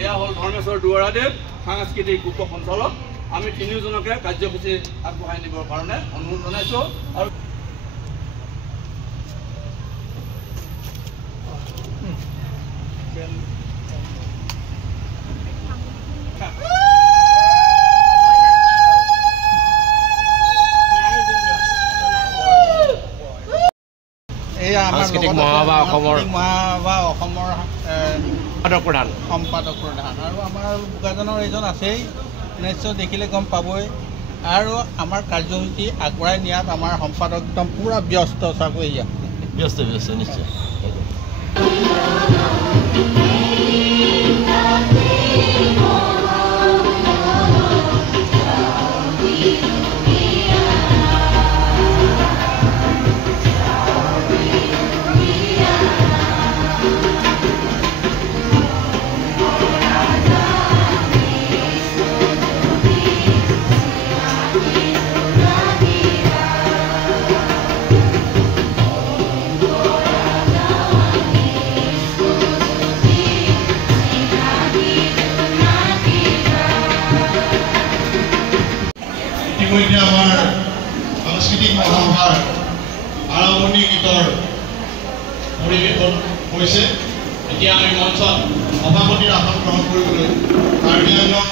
এয়া হ'ল ধৰ্মেশ্বৰ দুৱৰাদেৱ সাংস্কৃতিক উপ সঞ্চালক। আমি তিনিওজনকে কাৰ্যসূচী আগবঢ়াই নিবৰ কাৰণে অনুৰোধ জনাইছোঁ। আৰু সাংস্কৃতিক মহাসভা অসমৰ সম্পাদক প্ৰধান আৰু আমাৰ বোকাজানৰ এইজন আছেই, নিশ্চয় দেখিলে গম পাবই। আৰু আমাৰ কাৰ্যসূচী আগবঢ়াই নিয়াত আমাৰ সম্পাদক একদম পূৰা ব্যস্ত চাগৈ। ব্যস্ত নিশ্চয়। ইতিমধ্যে আমাৰ সাংস্কৃতিক মহাসভাৰ আৰম্ভণি গীতৰ পৰিৱেশন হৈছে। এতিয়া আমি মঞ্চত সভাপতিৰ আসন গ্ৰহণ কৰিবলৈ কাৰ্বি আংলং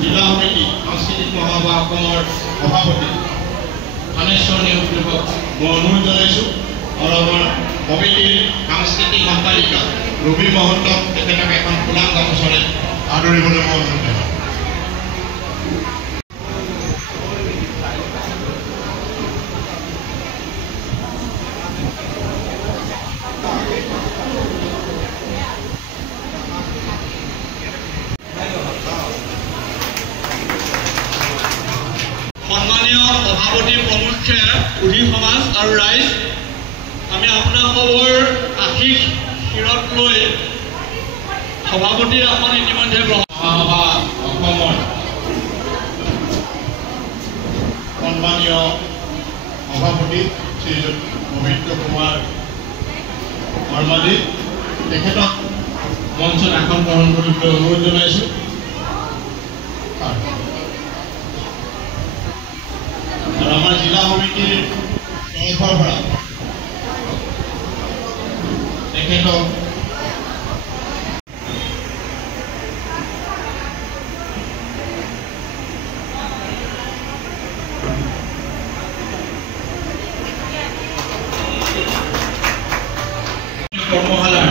জিলা সমিতি সাংস্কৃতিক মহাসভা অসমৰ সভাপতি থানেশ্বৰ নেওগ মই অনুৰোধ জনাইছোঁ। আৰু আমাৰ কমিটিৰ সাংস্কৃতিক সম্পাদিকা ৰবি মহন্তক তেখেতক এখন ফুলাম গামোচাৰে আদৰিবলৈ মই অনুৰোধ জনাইছোঁ। সন্মানীয় সভাপতি প্ৰমুখ্যে সুধী সমাজ আৰু ৰাইজ, আমি আপোনালোকৰ আশীষ শিৰত লৈ সভাপতিৰ আসন ইতিমধ্যে মহাসভা অসমৰ সন্মানীয় সভাপতি শ্ৰীযুত পবিত্ৰ কুমাৰ শৰ্মাদী তেখেতক মঞ্চত আসন গ্ৰহণ কৰিবলৈ অনুৰোধ জনাইছোঁ। আৰু আমাৰ জিলা সমিতিৰ তৰফৰ পৰা তেখেতক কৰ্মশালাৰ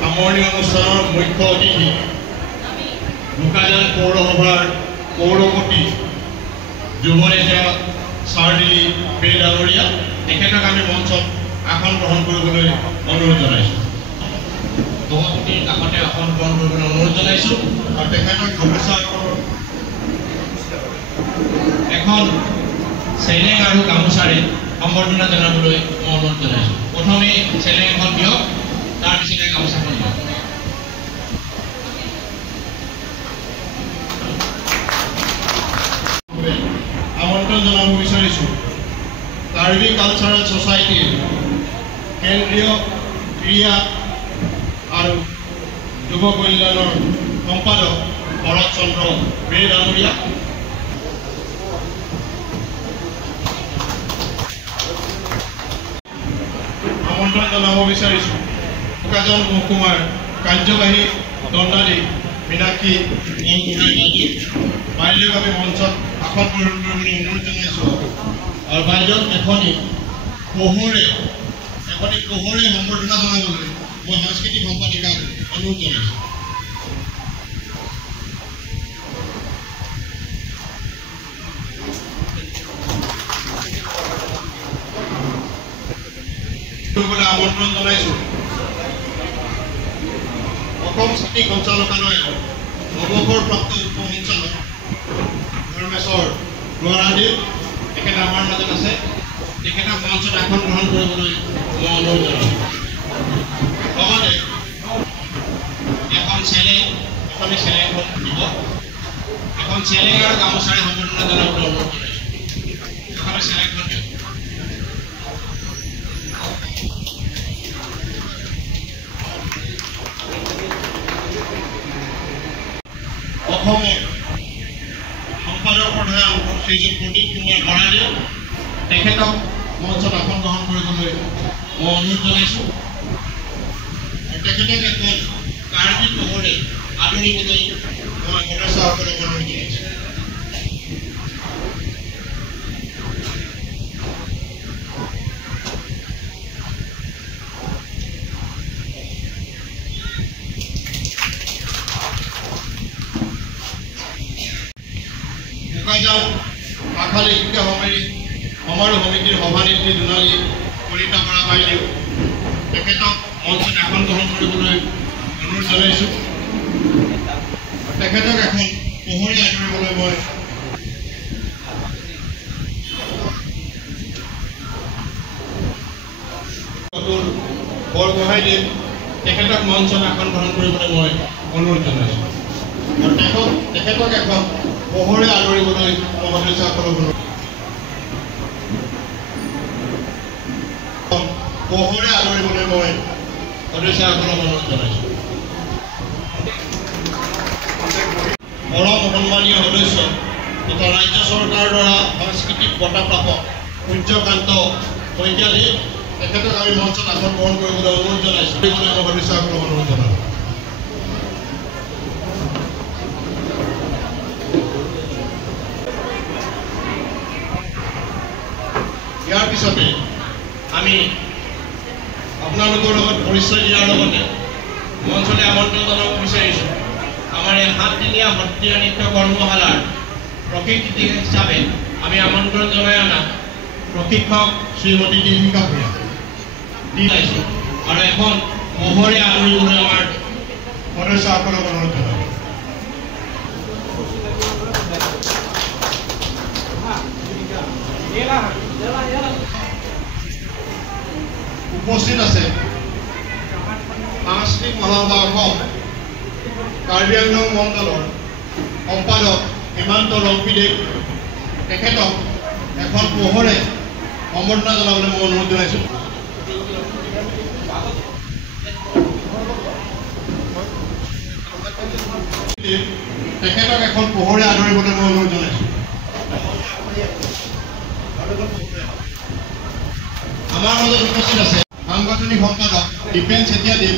সামৰণি অনুষ্ঠানৰ মুখ্য অতিথি বোকাজান পৌৰসভাৰ পৌৰপতি যুৱ নেতা চাৰ্ডিলি পে ডাঙৰীয়া, তেখেতক আমি মঞ্চত আসন গ্ৰহণ কৰিবলৈ অনুৰোধ জনাইছোঁ। সভাপতিৰ কাষতে আসন গ্ৰহণ কৰিবলৈ অনুৰোধ জনাইছোঁ। আৰু তেখেতক গামোচা এখন চেলেং আৰু গামোচাৰে সম্বৰ্ধনা জনাবলৈ মই অনুৰোধ জনাইছোঁ। প্ৰথমে চেলেং এখন দিয়ক, তাৰ পিছতে গামোচাখন দিয়ক। আমন্ত্ৰণ জনাব বিচাৰিছোঁ কাৰ্বি কালচাৰেল ছ'চাইটিৰ কেন্দ্ৰীয় ক্ৰীড়া আৰু যুৱ কল্যাণৰ সম্পাদক ভৰত চন্দ্ৰ বে ডাঙৰীয়া, আমন্ত্ৰণ জনাব বিচাৰিছোঁ বোকাজান মহকুমাৰ কাৰ্যবাহী দণ্ডাধীশ মীনাক্ষী বাইদেউক আমি মঞ্চত আসন গ্ৰহণ কৰিবলৈ অনুৰোধ জনাইছোঁ। আৰু বাইদেউক এখনি পোহৰে সম্বৰ্ধনা জনাবলৈ মই সাংস্কৃতিক সম্পাদিকাক অনুৰোধ জনাইছোঁ। আমন্ত্ৰণ জনাইছোঁ অসম চিটি সঞ্চালকালয়ৰ অৱসৰপ্ৰাপ্ত উপ সঞ্চালক ধৰ্মেশ্বৰ দুৱৰাদেৱ, তেখেত আমাৰ মাজত আছে। তেখেতক মঞ্চত আসন গ্ৰহণ কৰিবলৈ মই অনুৰোধ জনাইছোঁ। লগতে এখন চেলেং দিব, এখন চেলেং আৰু গামোচাৰে সম্বৰ্ধনা জনাবলৈ অনুৰোধ জনাইছোঁ। এখন চেলেংখন দিয়ক। শ্ৰীযুত প্ৰদীপ কুমাৰ বৰাদে তেখেতক মঞ্চত আসন গ্ৰহণ কৰিবলৈ মই অনুৰোধ জনাইছোঁ আৰু তেখেতক এখন কাৰ্বি পোহৰে আদৰিবলৈ মই সদস্যসকলক অনুৰোধ জনাইছোঁ। বোকাজান শাখা লেখিকা সমাৰোহ সমিতিৰ সভানেত্ৰী জোনালী কলিতা বৰা বাইদেউ তেখেতক মঞ্চত আসন গ্ৰহণ কৰিবলৈ অনুৰোধ জনাইছোঁ। তেখেতক এখন পোহৰে আদৰিবলৈ মই অতুল বৰগোহাঁইদেৱ তেখেতক মঞ্চত আসন গ্ৰহণ কৰিবলৈ মই অনুৰোধ জনাইছোঁ আৰু তেখেতক এখন পোহৰে আদৰিবলৈ সদস্যসকলক পোহৰে আদৰিবলৈ মই সদস্যসকলক অনুৰোধ জনাইছোঁ। পৰম সন্মানীয় সদস্য তথা ৰাজ্য চৰকাৰৰ দ্বাৰা সাংস্কৃতিক বঁটা প্ৰাপক সূৰ্যকান্ত শইকীয়াদেৱ তেখেতক আমি মঞ্চত আসন গ্ৰহণ কৰিবলৈ অনুৰোধ জনাইছোঁ। মই সদস্যসকলক অনুৰোধ জনাইছোঁ। ইয়াৰ পিছতে আমি আপোনালোকৰ লগত পৰিচয় দিয়াৰ লগতে মঞ্চলৈ আমন্ত্ৰণ জনাব বিচাৰিছোঁ আমাৰ এই 7 দিনীয়া সত্ৰীয়া নৃত্য কৰ্মশালাৰ প্ৰশিক্ষিত হিচাপে আমি আমন্ত্ৰণ জনাই অনা প্ৰশিক্ষক শ্ৰীমতী দীপিকা ভূঞা দি আহিছোঁ আৰু এখন পোহৰে আদৰিবলৈ আমাৰ সদস্যসকলক অনুৰোধ জনাইছোঁ। উপস্থিত আছে সাংস্কৃতিক মহাসভা অসম কাৰ্বি আংলং মণ্ডলৰ সম্পাদক হিমান্ত লম্পীদেৱ তেখেতক এখন পোহৰে সম্বৰ্ধনা জনাবলৈ মই অনুৰোধ জনাইছোঁ। তেখেতক এখন পোহৰে আদৰিবলৈ মই অনুৰোধ জনাইছোঁ। আমাৰ মাজত উপস্থিত আছে সাংগঠনিক সম্পাদক দীপেন চেতিয়াদেৱ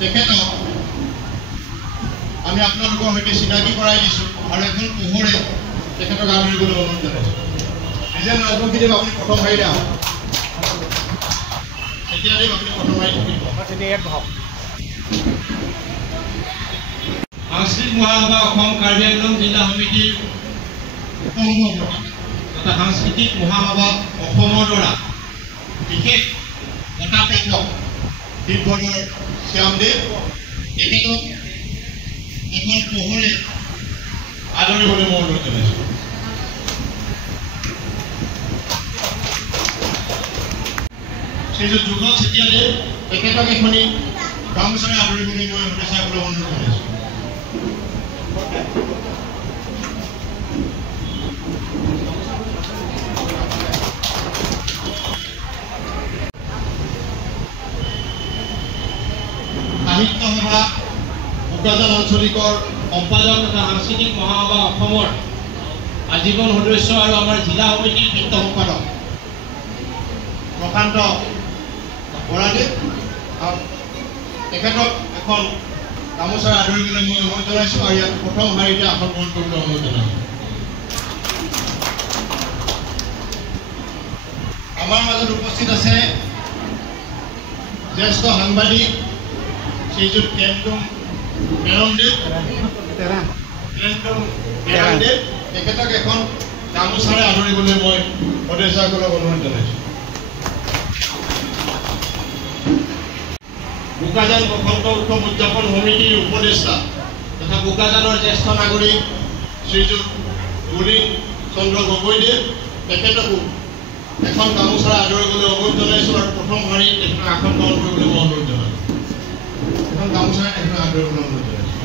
তেখেতক আমি আপোনালোকৰ সৈতে চিনাকি কৰাই দিছোঁ আৰু এখন পোহৰে তেখেতক আদৰিবলৈ অনুৰোধ জনাইছোঁ। নিজে ৰাজবংশীদেৱ আপুনি প্ৰথম শাৰীতে আহক। চেতিয়াদেৱ আপুনি প্ৰথম শাৰীত সাংস্কৃতিক মহাসভা অসম কাৰ্বি আংলং জিলা সমিতিৰ উপসভাপতি তথা সাংস্কৃতিক মহাসভা অসমৰ দ্বাৰা বিশেষ বঁটা প্ৰাপক দিব্যধৰ শ্যামদেৱ তেখেতক এখন পোহৰে আদৰিবলৈ মই অনুৰোধ জনাইছোঁ। শ্ৰীযুত যুগল চেতিয়াদেৱ তেখেতক এখনি গামোচাৰে আদৰিবলৈ মই সদস্যসকলক অনুৰোধ জনাইছোঁ। সাহিত্য সভা বোকাজান আঞ্চলিকৰ সম্পাদক তথা সাংস্কৃতিক মহাসভা অসমৰ আজীৱন সদস্য আৰু আমাৰ জিলা সমিতিৰ বিত্ত সম্পাদক প্ৰশান্ত বৰাদেৱ তেখেতক এখন গামোচাৰে আদৰিবলৈ মই অনুৰোধ জনাইছোঁ আৰু ইয়াত প্ৰথম শাৰীতে আসন গ্ৰহণ কৰিবলৈ অনুৰোধ জনাইছোঁ। আমাৰ মাজত উপস্থিত আছে জ্যেষ্ঠ সাংবাদিক শ্ৰীযুত কেন্দ্ৰম মেৰমদেৱ তেখেতক এখন গামোচাৰে আদৰিবলৈ মই সদস্যসকলক অনুৰোধ জনাইছোঁ। বোকাজান বসন্ত উৎসৱ উদযাপন সমিতিৰ উপদেষ্টা তথা বোকাজানৰ জ্যেষ্ঠ নাগৰিক শ্ৰীযুত গুলিন চন্দ্ৰ গগৈদেৱ তেখেতকো এখন গামোচাৰে আদৰিবলৈ অনুৰোধ জনাইছোঁ আৰু প্ৰথম শাৰীত তেখেতক আসন গ্ৰহণ কৰিবলৈ মই অনুৰোধ জনাইছোঁ। এখন গামোচাৰে তেখেতক আদৰিবলৈ অনুৰোধ জনাইছোঁ।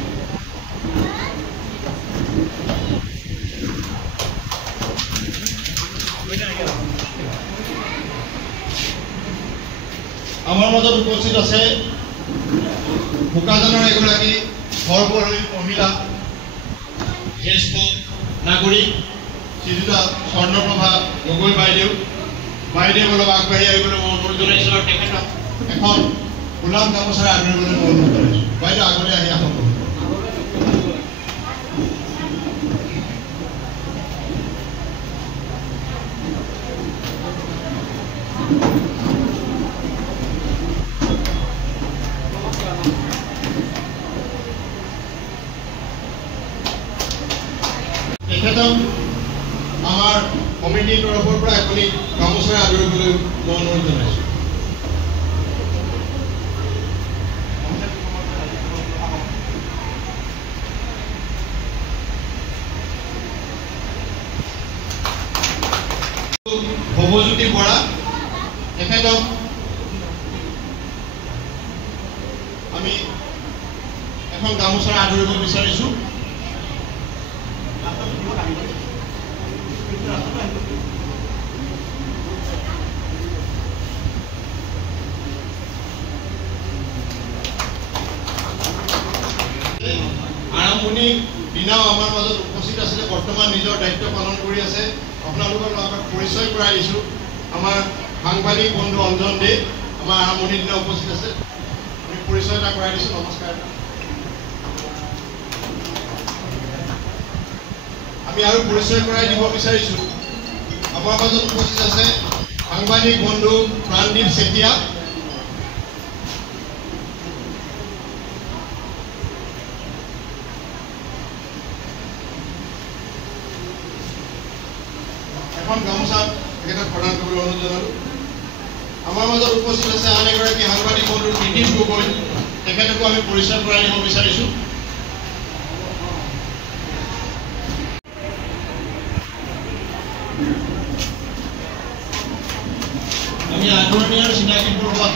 আমাৰ মাজত উপস্থিত আছে বোকাজানৰ এগৰাকী সৰ্বশৰীৰ মহিলা জ্যেষ্ঠ নাগৰিক শ্ৰীযুতা স্বৰ্ণপ্ৰভা গগৈ বাইদেউ অলপ আগবাঢ়ি আহিবলৈ মই অনুৰোধ জনাইছোঁ আৰু তেখেতক এখন গোলাপ গামোচাৰে আদৰিবলৈ মই অনুৰোধ জনাইছোঁ। বাইদেউ আগলৈ আহি আহক। তেখেতক আমাৰ কমিটিৰ তৰফৰ পৰা এখনি গামোচাৰে আদৰিবলৈ মই অনুৰোধ জনাইছোঁ। ভৱজ্যোতি বৰা তেখেতক আমি এখন গামোচাৰে আদৰিব বিচাৰিছোঁ। আৰম্ভণি দিনাও আমাৰ মাজত উপস্থিত আছিলে, বৰ্তমান নিজৰ দায়িত্ব পালন কৰি আছে। আপোনালোকৰ লগত পৰিচয় কৰাই দিছোঁ। আমাৰ সাংবাদিক বন্ধু অঞ্জন দে আমাৰ আৰম্ভণিৰ দিনা উপস্থিত আছে। আমি পৰিচয় এটা কৰাই দিছোঁ। নমস্কাৰ। আমি আৰু পৰিচয় কৰাই দিব বিচাৰিছোঁ। আমাৰ মাজত উপস্থিত আছে সাংবাদিক বন্ধু প্ৰাণদীপ চেতিয়া, এখন গামোচা তেখেতক প্ৰদান কৰিবলৈ অনুৰোধ জনালোঁ। আমাৰ মাজত উপস্থিত আছে আন এগৰাকী সাংবাদিক বন্ধু নীতিশ গগৈ, তেখেতকো আমি পৰিচয় কৰাই দিব বিচাৰিছোঁ। আমি আদৰণি আৰু চিনাকিপূৰ্বক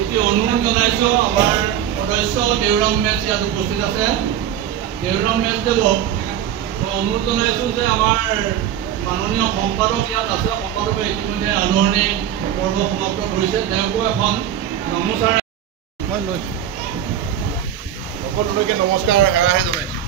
এতিয়া অনুৰোধ জনাইছোঁ। আমাৰ সদস্য দেউৰাম মেচ ইয়াত উপস্থিত আছে। দেউৰাম মেচদেৱক অনুৰোধ জনাইছোঁ যে আমাৰ মাননীয় সম্পাদক ইয়াত আছে। সম্পাদকে ইতিমধ্যে আদৰণি পৰ্ব সমাপ্ত কৰিছে। তেওঁকো এখন গামোচাৰে মই লৈছোঁ। সকলোলৈকে নমস্কাৰ আৰু সেৱাহে জনাইছোঁ।